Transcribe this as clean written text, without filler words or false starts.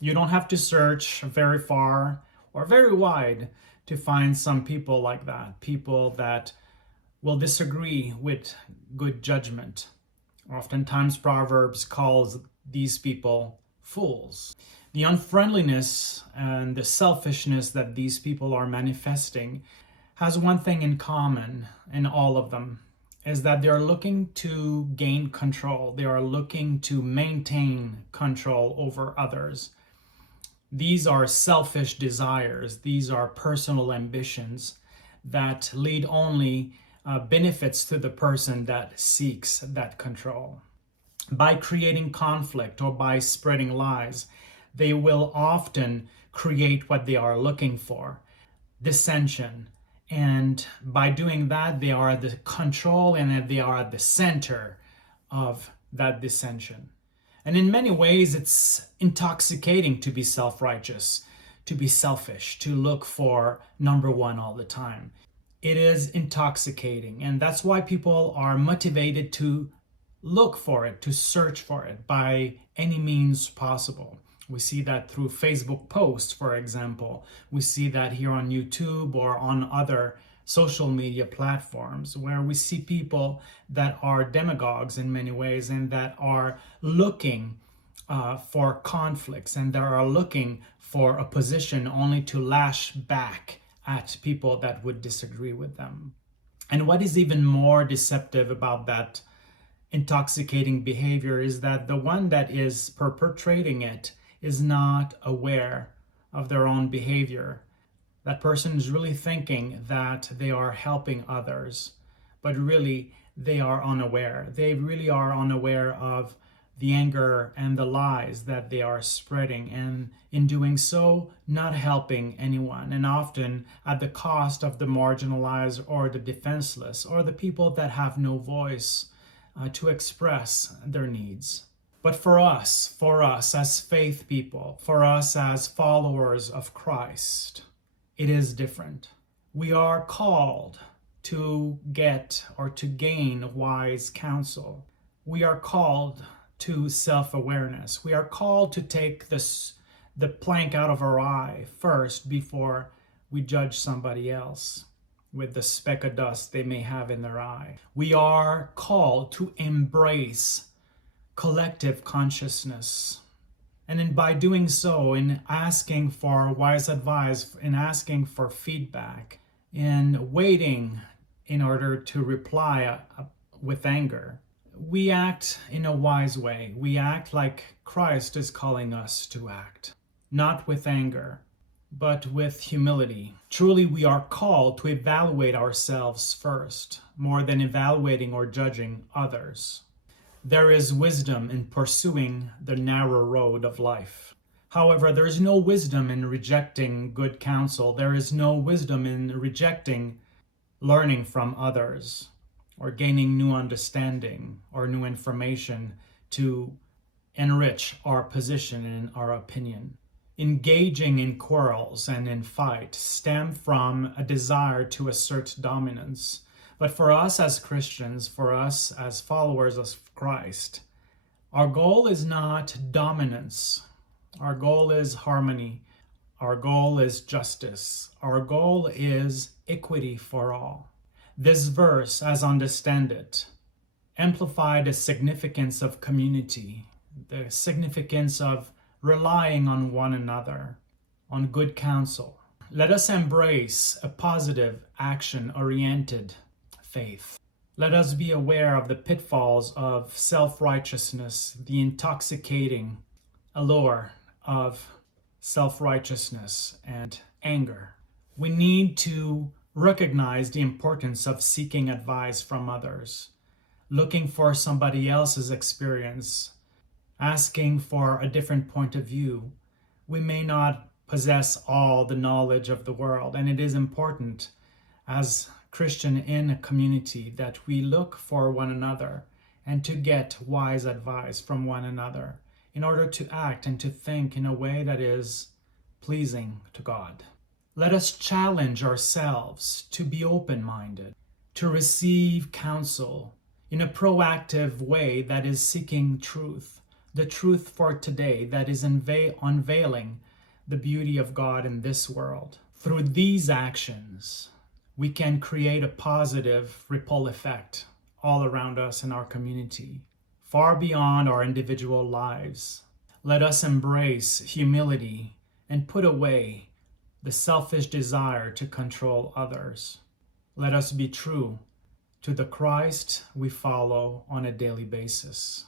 You don't have to search very far or very wide to find some people like that, people that will disagree with good judgment. Oftentimes, Proverbs calls these people fools. The unfriendliness and the selfishness that these people are manifesting has one thing in common in all of them, is that they are looking to gain control. They are looking to maintain control over others. These are selfish desires. These are personal ambitions that lead only benefits to the person that seeks that control. By creating conflict or by spreading lies, they will often create what they are looking for, dissension. And by doing that, they are at the control and they are at the center of that dissension. And in many ways, it's intoxicating to be self-righteous, to be selfish, to look for number one all the time. It is intoxicating. And that's why people are motivated to look for it, to search for it by any means possible. We see that through Facebook posts, for example. We see that here on YouTube or on other social media platforms where we see people that are demagogues in many ways and that are looking for conflicts and that are looking for a position only to lash back at people that would disagree with them. And what is even more deceptive about that intoxicating behavior is that the one that is perpetrating it is not aware of their own behavior. That person is really thinking that they are helping others, but really they are unaware. They really are unaware of the anger and the lies that they are spreading, and in doing so, not helping anyone, and often at the cost of the marginalized or the defenseless or the people that have no voice to express their needs. But for us as faith people, for us as followers of Christ, it is different. We are called to get or to gain wise counsel. We are called to self-awareness. We are called to take the plank out of our eye first before we judge somebody else with the speck of dust they may have in their eye. We are called to embrace collective consciousness. And by doing so, in asking for wise advice, in asking for feedback, in waiting in order to reply with anger, we act in a wise way. We act like Christ is calling us to act, not with anger, but with humility. Truly, we are called to evaluate ourselves first, more than evaluating or judging others. There is wisdom in pursuing the narrow road of life. However, there is no wisdom in rejecting good counsel. There is no wisdom in rejecting learning from others or gaining new understanding or new information to enrich our position and our opinion. Engaging in quarrels and in fight stem from a desire to assert dominance. But for us as Christians, for us as followers of Christ, our goal is not dominance. Our goal is harmony. Our goal is justice. Our goal is equity for all. This verse, as understand it, amplify the significance of community, the significance of relying on one another, on good counsel. Let us embrace a positive, action-oriented faith. Let us be aware of the pitfalls of self-righteousness, the intoxicating allure of self-righteousness and anger. We need to recognize the importance of seeking advice from others, looking for somebody else's experience, asking for a different point of view. We may not possess all the knowledge of the world, and it is important as Christian in a community that we look for one another and to get wise advice from one another in order to act and to think in a way that is pleasing to God. Let us challenge ourselves to be open-minded, to receive counsel in a proactive way that is seeking truth, the truth for today that is unveiling the beauty of God in this world. Through these actions, we can create a positive ripple effect all around us in our community, far beyond our individual lives. Let us embrace humility and put away the selfish desire to control others. Let us be true to the Christ we follow on a daily basis.